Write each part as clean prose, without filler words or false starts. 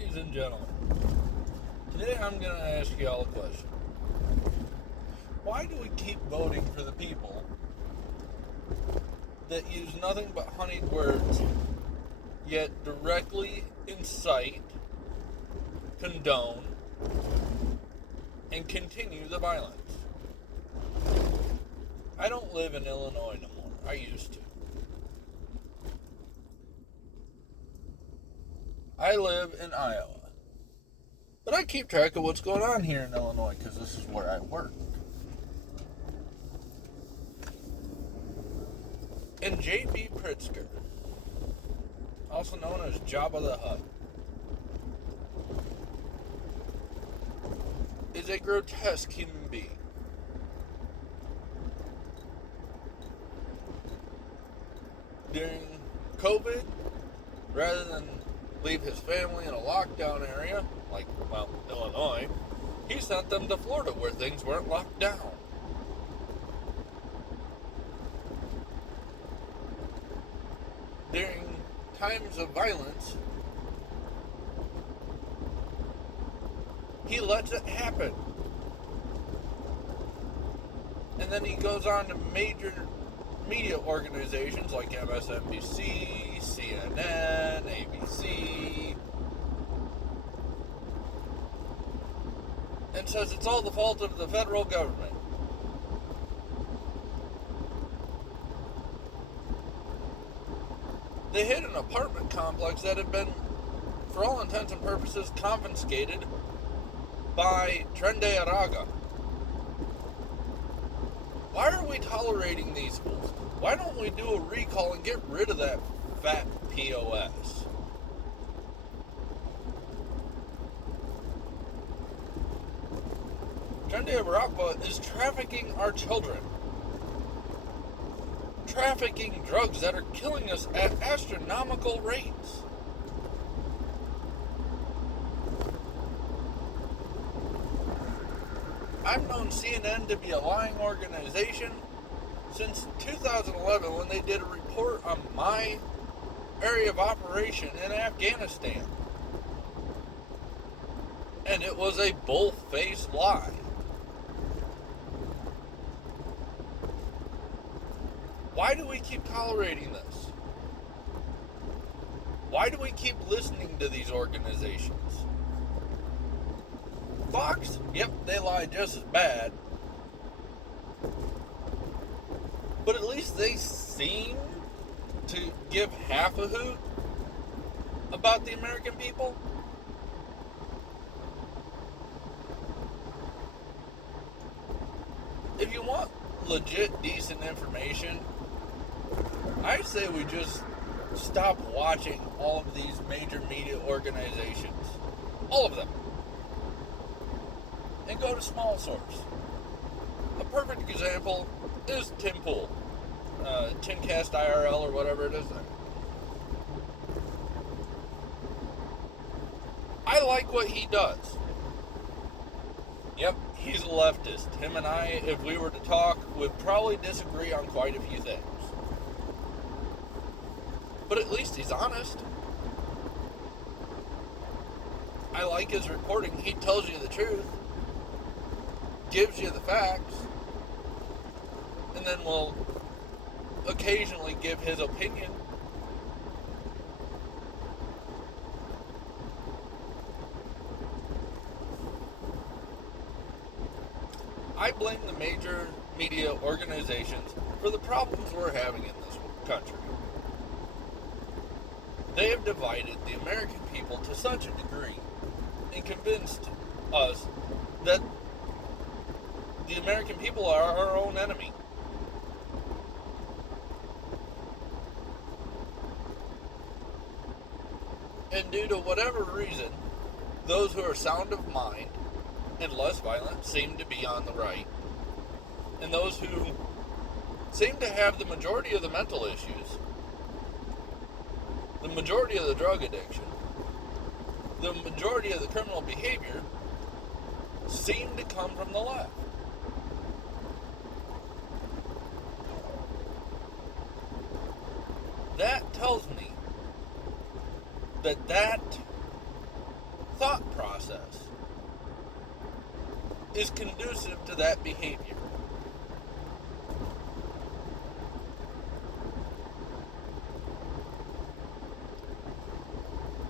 Ladies and gentlemen, today I'm going to ask you all a question. Why do we keep voting for the people that use nothing but honeyed words, yet directly incite, condone, and continue the violence? I don't live in Illinois no more. I used to. I live in Iowa. But I keep track of what's going on here in Illinois because this is where I work. And J.B. Pritzker, also known as Jabba the Hutt, is a grotesque human being. During COVID, rather than leave his family in a lockdown area, like, Illinois, he sent them to Florida where things weren't locked down. During times of violence, he lets it happen. And then he goes on to major media organizations like MSNBC, CNN, ABC, and says it's all the fault of the federal government. They hit an apartment complex that had been, for all intents and purposes, confiscated by Trende Araga. Why are we tolerating these fools? Why don't we do a recall and get rid of that fat POS? Trende Araga is trafficking our children. Trafficking drugs that are killing us at astronomical rates. I've known CNN to be a lying organization since 2011 when they did a report on my area of operation in Afghanistan. And it was a bull-faced lie. Why do we keep tolerating this? Why do we keep listening to these organizations? Fox, yep, they lie just as bad. But at least they seem to give half a hoot about the American people. If you want legit, decent information, I say we just stop watching all of these major media organizations. All of them. And go to small source. A perfect example is Tim Pool. Timcast IRL or whatever it is. I like what he does. Yep, he's a leftist. Him and I, if we were to talk, would probably disagree on quite a few things. But at least he's honest. I like his reporting. He tells you the truth. Gives you the facts. And then will occasionally give his opinion. I blame the major media organizations for the problems we're having in this country. They have divided the American people to such a degree and convinced us that the American people are our own enemy. And due to whatever reason, those who are sound of mind and less violent seem to be on the right. And those who seem to have the majority of the mental issues, the majority of the drug addiction, the majority of the criminal behavior, seem to come from the left. That tells me that thought process is conducive to that behavior.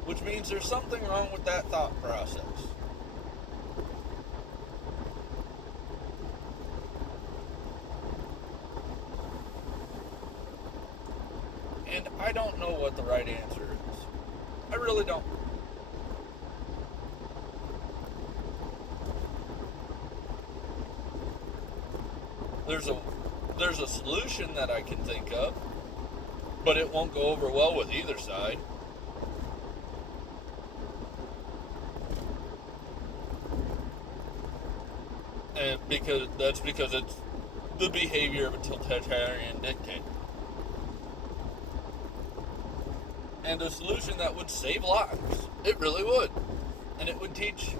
Which means there's something wrong with that thought process. And I don't know what the right answer is. I really don't. There's a solution that I can think of, but it won't go over well with either side. And because it's the behavior of a totalitarian dictator. And a solution that would save lives. It really would. And it would teach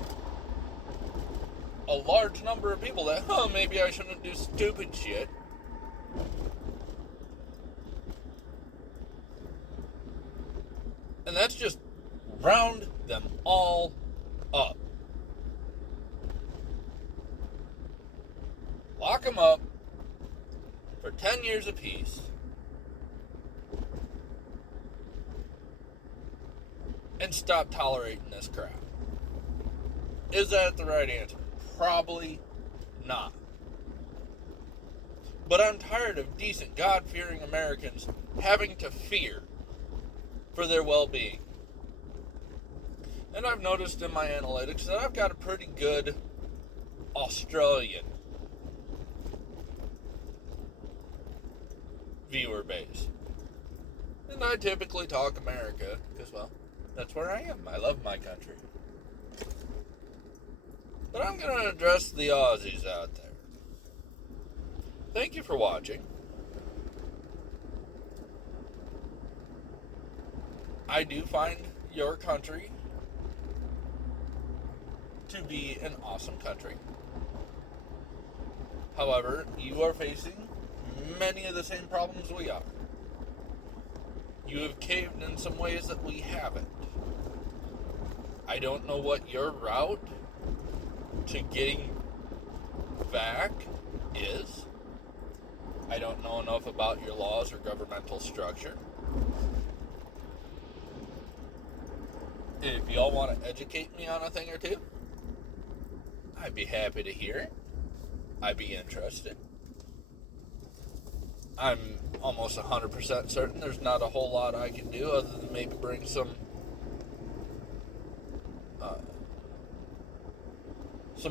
a large number of people that, maybe I shouldn't do stupid shit. And that's just round them all up. Lock them up for 10 years apiece. And stop tolerating this crap. Is that the right answer? Probably not. But I'm tired of decent, God-fearing Americans having to fear for their well-being. And I've noticed in my analytics that I've got a pretty good Australian viewer base. And I typically talk America, because, well, that's where I am. I love my country. But I'm going to address the Aussies out there. Thank you for watching. I do find your country to be an awesome country. However, you are facing many of the same problems we are. You have caved in some ways that we haven't. I don't know what your route to getting back is. I don't know enough about your laws or governmental structure. If y'all want to educate me on a thing or two, I'd be happy to hear it. I'd be interested. I'm almost 100% certain there's not a whole lot I can do other than maybe bring some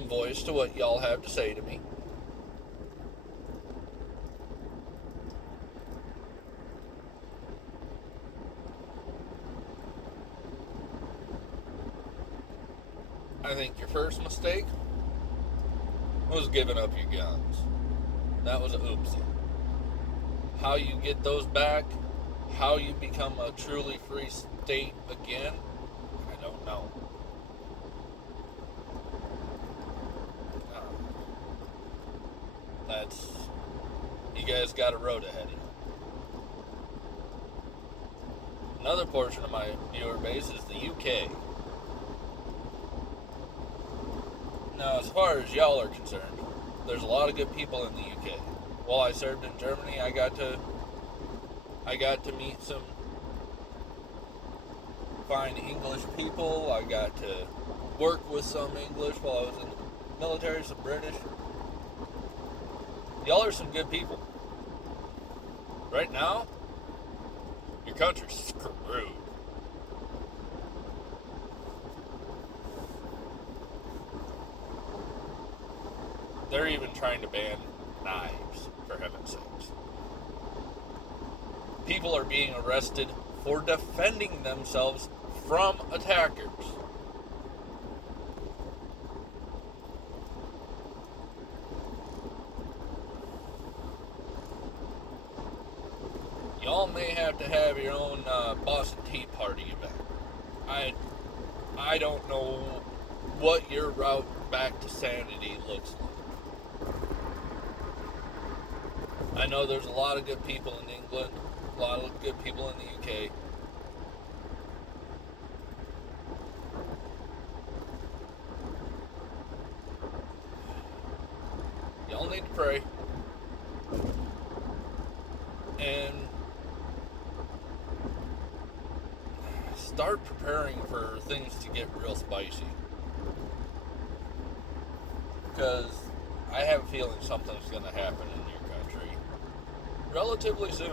voice to what y'all have to say to me. I think your first mistake was giving up your guns. That was an oopsie. How you get those back, how you become a truly free state again, I don't know. You guys got a road ahead of you. Another portion of my viewer base is the UK. Now, as far as y'all are concerned, there's a lot of good people in the UK. While I served in Germany, I got to meet some fine English people. I got to work with some English while I was in the military, some British. Y'all are some good people. Right now, your country's screwed. They're even trying to ban knives, for heaven's sakes. People are being arrested for defending themselves from attackers. Y'all may have to have your own Boston Tea Party event. I don't know what your route back to sanity looks like. I know there's a lot of good people in England, a lot of good people in the UK. all need to pray and start preparing for things to get real spicy. Because I have a feeling something's going to happen in your country relatively soon.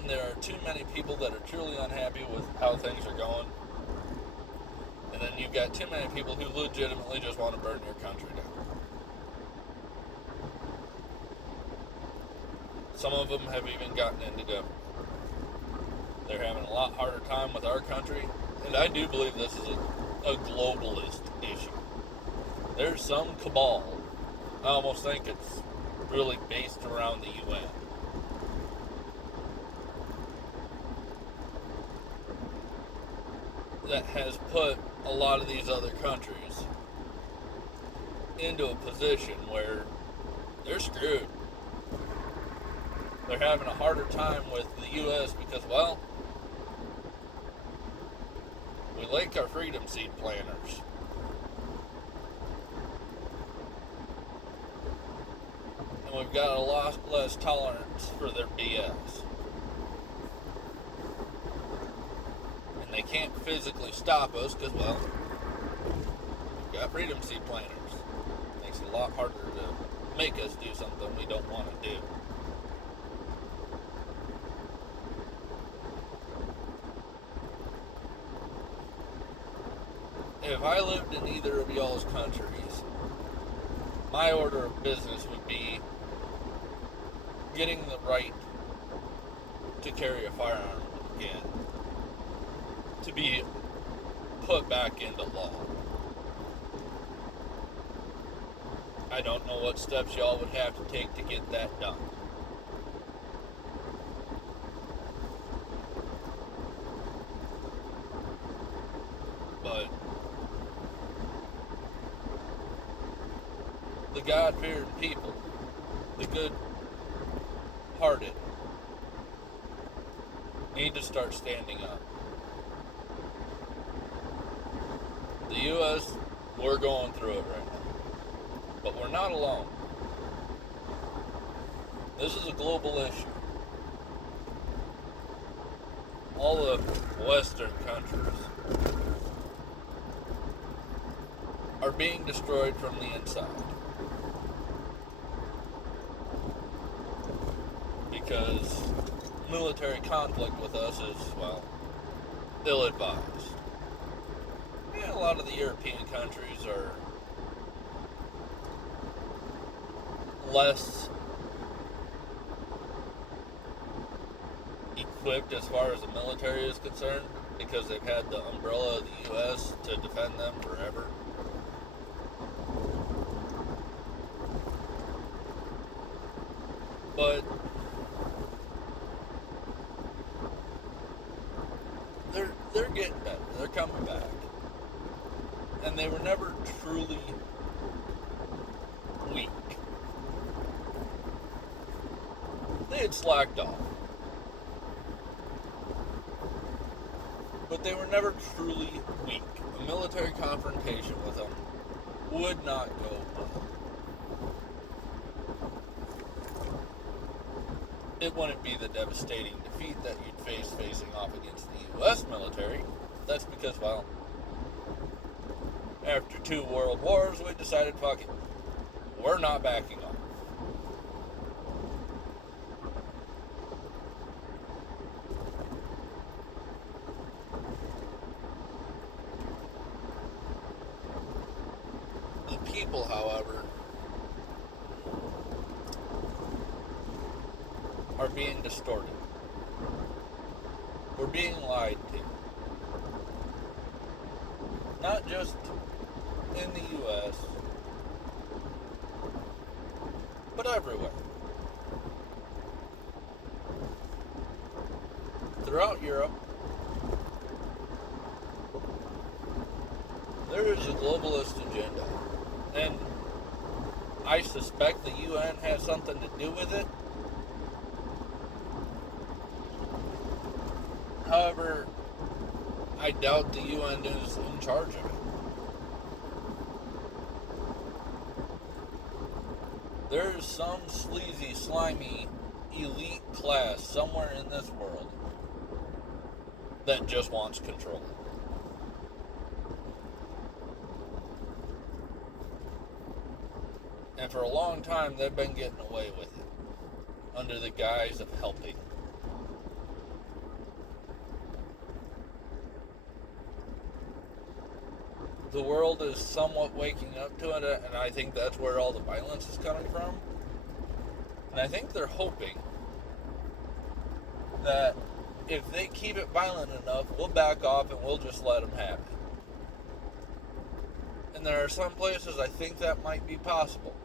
And there are too many people that are truly unhappy with how things are going. And then you've got too many people who legitimately just want to burn your country down. Some of them have even gotten into government. They're having a lot harder time with our country. And I do believe this is a globalist issue. There's some cabal. I almost think it's really based around the UN. That has put a lot of these other countries into a position where they're screwed. They're having a harder time with the U.S. because, well, we like our freedom seed planners. And we've got a lot less tolerance for their BS. And they can't physically stop us because, well, we've got freedom seed planners. It makes it a lot harder to make us do something we don't want to do. If I lived in either of y'all's countries, my order of business would be getting the right to carry a firearm again to be put back into law. I don't know what steps y'all would have to take to get that done. But the God-fearing people, the good-hearted, need to start standing up. The U.S., we're going through it right now. But we're not alone. This is a global issue. All the Western countries are being destroyed from the inside. Because military conflict with us is, well, ill-advised. And a lot of the European countries are less equipped as far as the military is concerned because they've had the umbrella of the U.S. to defend them forever. But they're getting better. They're coming back. And they were never truly weak. They had slacked off. But they were never truly weak. A military confrontation with them would not go well. It wouldn't be the devastating defeat that you'd face facing off against the U.S. military. That's because, well, after 2 world wars, we decided, fuck it, we're not backing off. The people, however, are being distorted. We're being lied to. Not just in the U.S., but everywhere. Throughout Europe, there is a globalist agenda. And I suspect the UN has something to do with it. However, I doubt the UN is in charge of it. There's some sleazy, slimy, elite class somewhere in this world that just wants control. And for a long time, they've been getting away with it under the guise of helping. The world is somewhat waking up to it, and I think that's where all the violence is coming from. And I think they're hoping that if they keep it violent enough, we'll back off and we'll just let them have it. And there are some places I think that might be possible.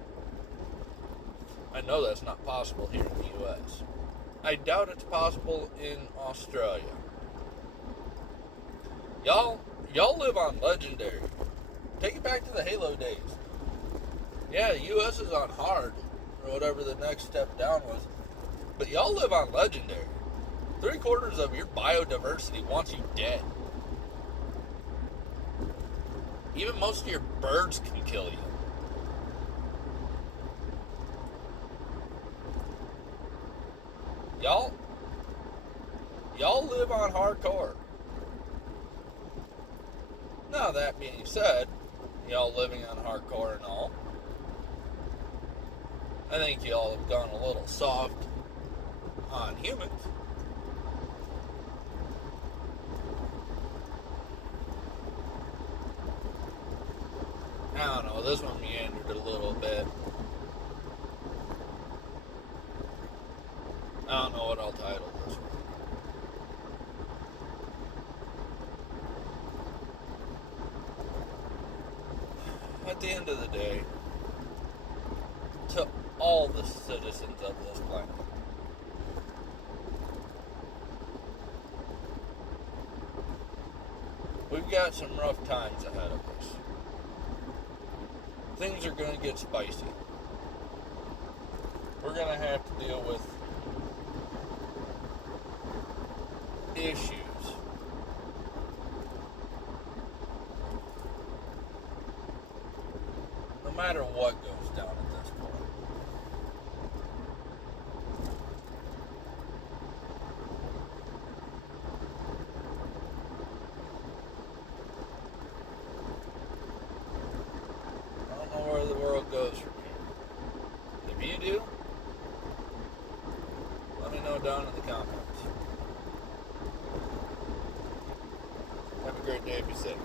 I know that's not possible here in the U.S. I doubt it's possible in Australia. Y'all live on Legendary. Take it back to the Halo days. Yeah, the U.S. is on hard, or whatever the next step down was. But y'all live on Legendary. 3/4 of your biodiversity wants you dead. Even most of your birds can kill you. Y'all live on hardcore. Now, that being said, y'all living on hardcore and all, I think y'all have gone a little soft on humans. I don't know, this one meandered a little bit. I don't know what I'll title this one. At the end of the day, to all the citizens of this planet, we've got some rough times ahead of us. Things are going to get spicy. We're going to have to deal with issues. No matter what goes down at this point. I don't know where the world goes from here. If you do, let me know down in the comments. Have a great day. Be safe.